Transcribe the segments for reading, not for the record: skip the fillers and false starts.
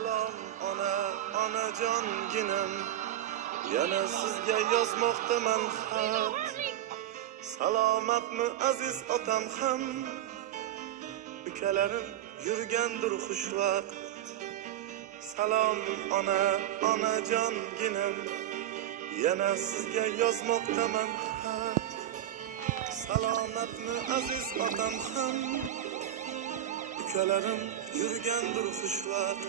Salom onajonginam, yana sizga yozmoqdaman xat. Salomatmi aziz otam ham, ukalarim yurgandir xushvaqt. Salom onajonginam, yana sizga yozmoqdaman xat. Salomatmi aziz otam ham, ukalarim yurgandir xushvaqt.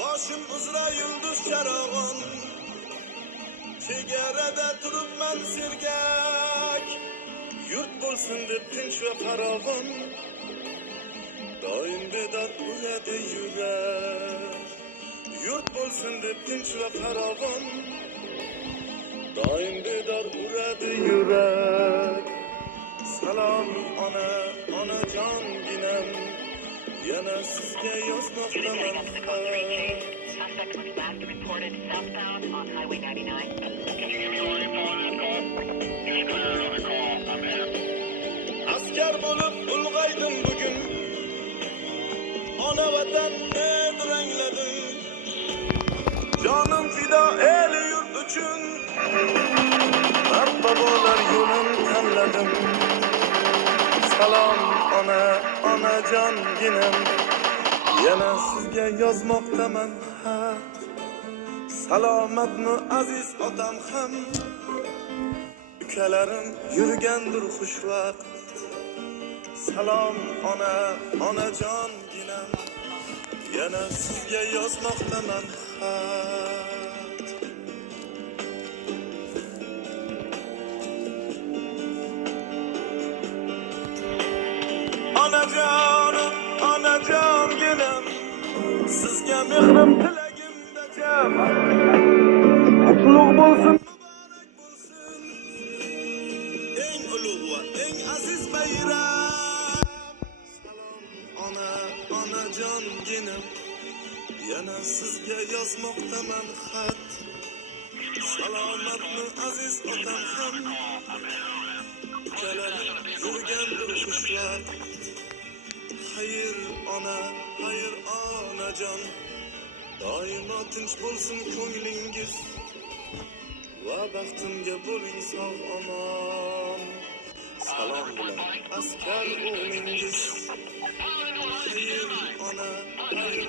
Boshim uzra yulduz charog'on, chegarada turibman sergak. Yurt bo'lsin deb tinch va farovon, doim bedor uradi yurak. Yurt bo'lsin deb tinch va farovon, doim bedor uradi yurak. Salom onajonginam, yana sizga yozmoqdaman xat. Suspect was last reported southbound on Highway 99. Askar bo'lib ulg'aydim bugun, ona vatanni dirangladim. Jonim fido el yurt uchun, bobolar yo'lin tanladim. Salom onajonginam, yana sizga yozmoqdaman xat. Salomatmi aziz otam ham, ukalarim yurgandir xushvaqt. Salom onajonginam, yana sizga yozmoqdaman xat. Onajonginam, sizga mehrim tilagimda jam. Qutlug' bo'lsin, muborak bo'lsin, eng ulug' va eng aziz bayram. Salom onajonginam, yana sizga yozmoqdaman xat. Salomatmi aziz otam ham, ukalarim yurgandir xushvaqt. Xayr onajon, doimo tinch bo'lsin ko'nglingiz va baxtimga bo'ling sog' omon. Salom bilan askar o'g'lingiz. Xayr onajon.